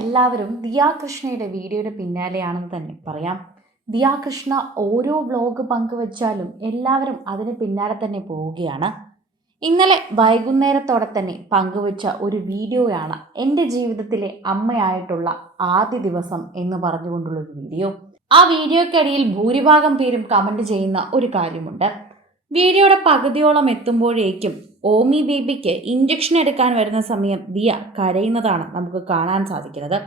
എല്ലാവരും ദിയാകൃഷ്ണയുടെ വീഡിയോയുടെ പിന്നാലെയാണെന്ന് തന്നെ പറയാം. ദിയാകൃഷ്ണ ഓരോ വ്ലോഗ് പങ്കുവച്ചാലും എല്ലാവരും അതിന് പിന്നാലെ തന്നെ പോവുകയാണ്. ഇന്നലെ വൈകുന്നേരത്തോടെ തന്നെ പങ്കുവച്ച ഒരു വീഡിയോയാണ് എന്റെ ജീവിതത്തിലെ അമ്മയായിട്ടുള്ള ആദ്യ ദിവസം എന്ന് പറഞ്ഞുകൊണ്ടുള്ള ഒരു വീഡിയോ. ആ വീഡിയോക്കിടയിൽ ഭൂരിഭാഗം പേരും കമന്റ് ചെയ്യുന്ന ഒരു കാര്യമുണ്ട്. വീഡിയോയുടെ പകുതിയോളം എത്തുമ്പോഴേക്കും ഓമി ബേബിക്ക് ഇഞ്ചക്ഷൻ എടുക്കാൻ വരുന്ന സമയം ദിയ കരയുന്നതാണ് നമുക്ക് കാണാൻ സാധിക്കുന്നത്.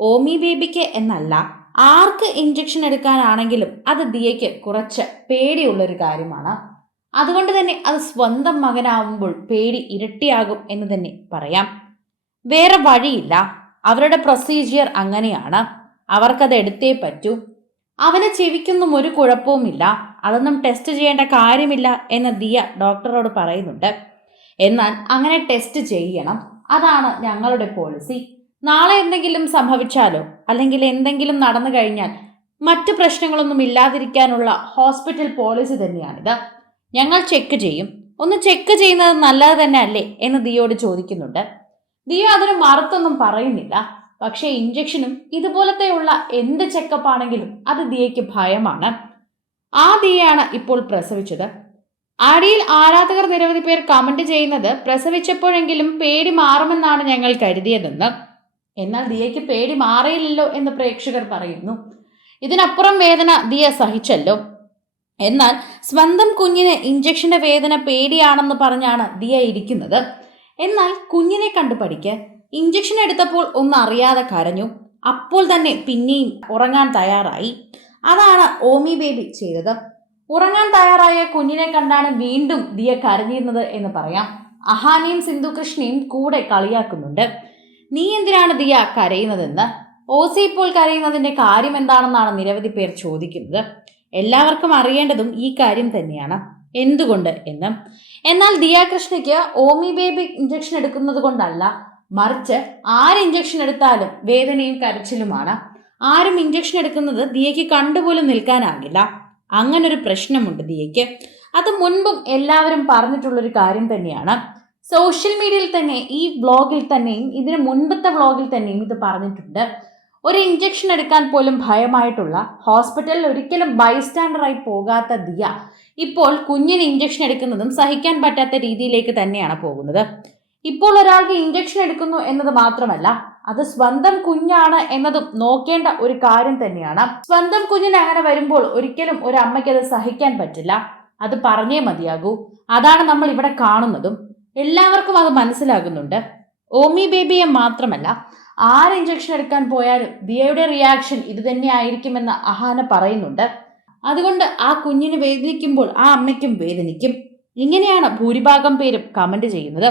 ഓമി ബേബിക്ക് എന്നല്ല ആർക്ക് ഇഞ്ചക്ഷൻ എടുക്കാനാണെങ്കിലും അത് ദിയയ്ക്ക് കുറച്ച് പേടിയുള്ളൊരു കാര്യമാണ്. അതുകൊണ്ട് തന്നെ അത് സ്വന്തം മകനാവുമ്പോൾ പേടി ഇരട്ടിയാകും എന്ന് തന്നെ പറയാം. വേറെ വഴിയില്ല. അവരുടെ പ്രൊസീജിയർ അങ്ങനെയാണ്. അവർക്കത് എടുത്തേ പറ്റൂ. അവന് ചെവിക്കൊന്നും ഒരു കുഴപ്പവുമില്ല. അതൊന്നും ടെസ്റ്റ് ചെയ്യേണ്ട കാര്യമില്ല എന്ന് ദിയ ഡോക്ടറോട് പറയുന്നുണ്ട്. എന്നാൽ അങ്ങനെ ടെസ്റ്റ് ചെയ്യണം. അതാണ് ഞങ്ങളുടെ പോളിസി നാളെ എന്തെങ്കിലും സംഭവിച്ചാലോ? അല്ലെങ്കിൽ എന്തെങ്കിലും നടന്നു കഴിഞ്ഞാൽ മറ്റു പ്രശ്നങ്ങളൊന്നും ഇല്ലാതിരിക്കാനുള്ള ഹോസ്പിറ്റൽ പോളിസി തന്നെയാണിത്. ഞങ്ങൾ ചെക്ക് ചെയ്യും. ഒന്ന് ചെക്ക് ചെയ്യുന്നത് നല്ലത് തന്നെ അല്ലേ എന്ന് ദിയോട് ചോദിക്കുന്നുണ്ട്. ദിയോ അതിന് മറുത്തൊന്നും പറയുന്നില്ല. പക്ഷേ ഇഞ്ചക്ഷനും ഇതുപോലത്തെയുള്ള എന്ത് ചെക്കപ്പ് ആണെങ്കിലും അത് ദിയയ്ക്ക് ഭയമാണ്. ആ ദിയയാണ് ഇപ്പോൾ പ്രസവിച്ചത്. അടിയിൽ ആരാധകർ നിരവധി പേർ കമന്റ് ചെയ്യുന്നത് പ്രസവിച്ചപ്പോഴെങ്കിലും പേടി മാറുമെന്നാണ് ഞങ്ങൾ കരുതിയതെന്ന്. എന്നാൽ ദിയയ്ക്ക് പേടി മാറിയില്ലല്ലോ എന്ന് പ്രേക്ഷകർ പറയുന്നു. ഇതിനപ്പുറം വേദന ദിയ സഹിച്ചല്ലോ. എന്നാൽ സ്വന്തം കുഞ്ഞിന് ഇഞ്ചക്ഷന്റെ വേദന പേടിയാണെന്ന് പറഞ്ഞാണ് ദിയ ഇരിക്കുന്നത്. എന്നാൽ കുഞ്ഞിനെ കണ്ടു ഇഞ്ചക്ഷൻ എടുത്തപ്പോൾ ഒന്ന് അറിയാതെ കരഞ്ഞു. അപ്പോൾ തന്നെ പിന്നെയും ഉറങ്ങാൻ തയ്യാറായി. അതാണ് ഓമി ബേബി ചെയ്തത്. ഉറങ്ങാൻ തയ്യാറായ കുഞ്ഞിനെ കണ്ടാണ് വീണ്ടും ദിയ കരഞ്ഞിരുന്നത് എന്ന് പറയാം. അഹാനിയും സിന്ധു കൃഷ്ണയും കൂടെ കളിയാക്കുന്നുണ്ട്. നീ എന്തിനാണ് ദിയ കരയുന്നതെന്ന്? ഓസി ഇപ്പോൾ കരയുന്നതിന്റെ കാര്യം എന്താണെന്നാണ് നിരവധി പേർ ചോദിക്കുന്നത്. എല്ലാവർക്കും അറിയേണ്ടതും ഈ കാര്യം തന്നെയാണ്. എന്തുകൊണ്ട് എന്ന്? എന്നാൽ ദിയ കൃഷ്ണയ്ക്ക് ഓമി ബേബി ഇഞ്ചക്ഷൻ എടുക്കുന്നത് കൊണ്ടല്ല. മറിച്ച് ആര് ഇഞ്ചക്ഷൻ എടുത്താലും വേദനയും കരച്ചിലുമാണ്. ആരും ഇഞ്ചക്ഷൻ എടുക്കുന്നത് ദിയയ്ക്ക് കണ്ടുപോലും നിൽക്കാനാകില്ല. അങ്ങനൊരു പ്രശ്നമുണ്ട് ദിയയ്ക്ക്. അത് മുൻപും എല്ലാവരും പറഞ്ഞിട്ടുള്ളൊരു കാര്യം തന്നെയാണ്. സോഷ്യൽ മീഡിയയിൽ തന്നെ ഈ വ്ളോഗിൽ തന്നെയും ഇതിന് മുൻപത്തെ വ്ളോഗിൽ തന്നെയും ഇത് പറഞ്ഞിട്ടുണ്ട്. ഒരു ഇഞ്ചക്ഷൻ എടുക്കാൻ പോലും ഭയമായിട്ടുള്ള ഹോസ്പിറ്റലിൽ ഒരിക്കലും ബൈസ്റ്റാൻഡറായി പോകാത്ത ദിയ ഇപ്പോൾ കുഞ്ഞിന് ഇഞ്ചക്ഷൻ എടുക്കുന്നതും സഹിക്കാൻ പറ്റാത്ത രീതിയിലേക്ക് തന്നെയാണ് പോകുന്നത്. ഇപ്പോൾ ഒരാൾക്ക് ഇഞ്ചക്ഷൻ എടുക്കുന്നു എന്നത് മാത്രമല്ല അത് സ്വന്തം കുഞ്ഞാണ് എന്നതും നോക്കേണ്ട ഒരു കാര്യം തന്നെയാണ്. സ്വന്തം കുഞ്ഞിന് അങ്ങനെ വരുമ്പോൾ ഒരിക്കലും ഒരു അമ്മയ്ക്ക് അത് സഹിക്കാൻ പറ്റില്ല. അത് പറഞ്ഞേ മതിയാകൂ. അതാണ് നമ്മൾ ഇവിടെ കാണുന്നതും. എല്ലാവർക്കും അത് മനസ്സിലാകുന്നുണ്ട്. ഓമി ബേബിയെ മാത്രമല്ല ആര് ഇഞ്ചക്ഷൻ എടുക്കാൻ പോയാലും ദിയയുടെ റിയാക്ഷൻ ഇത് തന്നെ ആയിരിക്കുമെന്ന് അഹാന പറയുന്നുണ്ട്. അതുകൊണ്ട് ആ കുഞ്ഞിന് വേദനിക്കുമ്പോൾ ആ അമ്മയ്ക്കും വേദനിക്കും. ഇങ്ങനെയാണ് ഭൂരിഭാഗം പേരും കമന്റ് ചെയ്യുന്നത്.